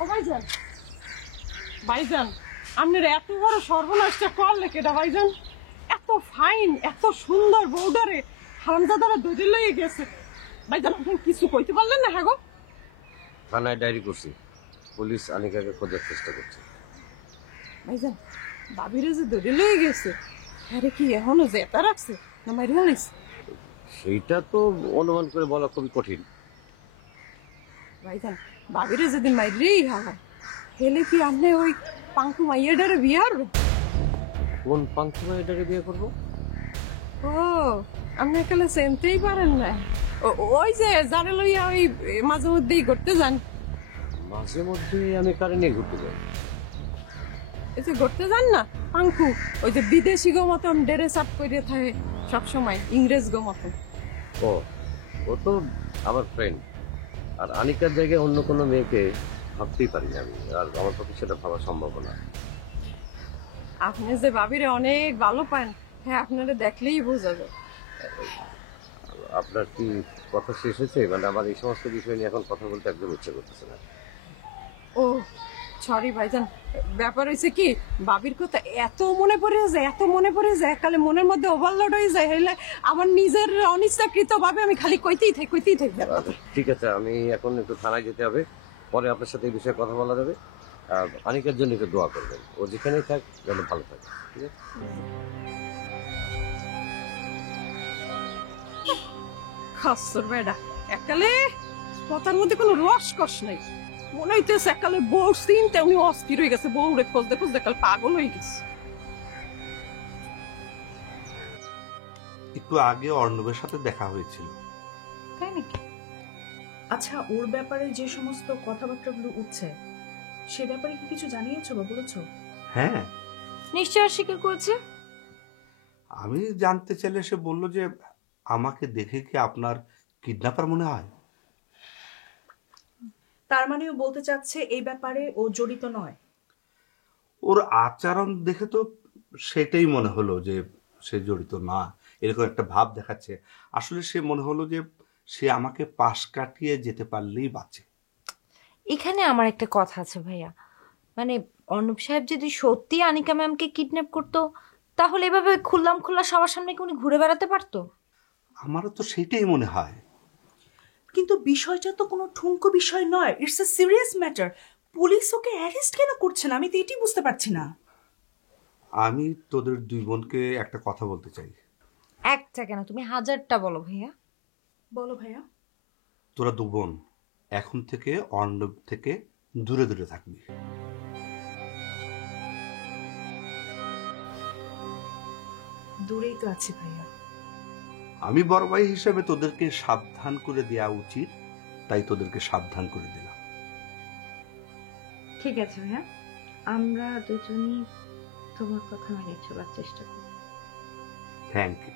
ও ভাইজান, ভাইজান আপনার এত বড় সর্বনাশটা করলে কেটা ভাইজান? এত ফাইন এত সুন্দর বউডারে হারামজাদারা ধরে লইয়ে গেছে। ভাইজান আপনি কিছু কইতে পারলেন না? হ্যাঁ গো, থানায় ডায়েরি করছি, পুলিশ আনিকাকে খোঁজার চেষ্টা করছে। ভাইজান বাবিরে যে ধরে লইয়ে গেছে, হ্যাঁ কি এখনো জেতা রাখছে না মাইরে লাইছে? সেইটা তো অনুমান করে বলা খুবই কঠিন। ভাইজান বাবিরে যদি মাইরেই হালায়, হেলে কি আপনি ওই পাঙ্কু মাইয়াডারে বিয়ে হারবেন? কোন পাঙ্কিমা এটাকে বিয়ে করবো? ও, আপনি একালে চিনতেই পারেন না? ওই যে যারে লইয়া ওই মাঝে মধ্যেই ঘুরতে যান। মাঝে মধ্যে আমি কারে নিয়ে ঘুরতে যাই? এই যে ঘুরতে যান না পাঙ্কু, ওই যে বিদেশি গো মতন ড্রেস আপ করে থাকে সবসময়, ইংরেজ গো মতন। ও, ও তো আমার ফ্রেন্ড। আর আনিকার জায়গায় অন্য কোনো মেয়েকে ভাবতেই পারি না আমি, আর আমার পক্ষে সেটা ভাবা সম্ভব না। আপনি যে ভাবিরে অনেক ভালো পান, হ্যাঁ আপনারা দেখলেই বোঝা যায়। আপনার কি কথা শেষ হয়েছে? মানে আমার এই সমস্ত বিষয় নিয়ে এখন কথা বলতে একদম ইচ্ছে করতেছে না। ও সরি ভাইজান, ব্যাপার হয়েছে কি, বাবির কথা এত মনে পড়ে যায়, এত মনে পড়ে যায়, কালে মনের মধ্যে ওভারলোড হয়ে যায়, হইলে আমার নিজের অনিচ্ছাকৃত ভাবে আমি খালি কইতেই থাকি ব্যাপারটা। ঠিক আছে, আমি এখন একটু থানায় যেতে হবে, পরে আপনার সাথে এই বিষয়ে কথা বলা যাবে। আনিকার জন্য একটু দোয়া করবেন, ও যেখানেই থাক যেন ভালো থাকে। ঠিক আছে? খাসর বেডা, একালে কথার মধ্যে কোনো রসকস নাই। মনে হইতেছে একালে বউ চিনতে উনি অস্থির হয়ে গেছে, বউ রে খুঁজতে খুঁজতে কাল পাগল হয়ে গেছে। একটু আগে অর্ণবের সাথে দেখা হয়েছিল। তাই নাকি? আচ্ছা, ওর ব্যাপারে যে সমস্ত কথাবার্তাগুলো উঠছে সে ব্যাপারে কি কিছু জানিয়েছো বা বলেছো? হ্যাঁ, নিশ্চয় অস্বীকার করেছে। আমি জানতে চাইলে সে বলল যে আমাকে দেখে কি আপনার কিডন্যাপার মনে হয়। তার মানে ও বলতে চাচ্ছে এই ব্যাপারে ও জড়িত নয়। ওর আচরণ দেখে তো সেটাই মনে হলো যে সে জড়িত না, এরকম একটা ভাব দেখাচ্ছে। আসলে সে মনে হলো যে সে আমাকে পাশ কাটিয়ে যেতে পারলেই বাঁচে। এখানে আমার একটা কথা আছে ভাইয়া, মানে অর্ণব সাহেব যদি সত্যি আনিকা ম্যামকে কিডন্যাপ করতো, তাহলে এভাবে খুললাম খোলা সবার সামনে কি উনি ঘুরে বেড়াতে পারতো? আমারও তো সেটাই মনে হয়। কিন্তু বিষয়টা তো কোনো ঠুনকো বিষয় নয়, it's a serious matter. Police okay arrest কেন করছে না? আমি তো এটাই বুঝতে পারছি না। আমি তোদের দুই বোনকে একটা কথা বলতে চাই। একটা কেন, তুমি হাজারটা বলো ভাইয়া। বলো ভাইয়া। তোরা দু বোন এখন থেকে অর্ণব থেকে দূরে দূরে থাকবি। দূরেই তো আছি ভাইয়া। আমি বড় ভাই হিসেবে তোদেরকে সাবধান করে দেওয়া উচিত, তাই তোদেরকে সাবধান করে দিলাম। ঠিক আছে ভাইয়া, আমরা দুজনই তোমার কথা মেনে চলার চেষ্টা করব। Thank you.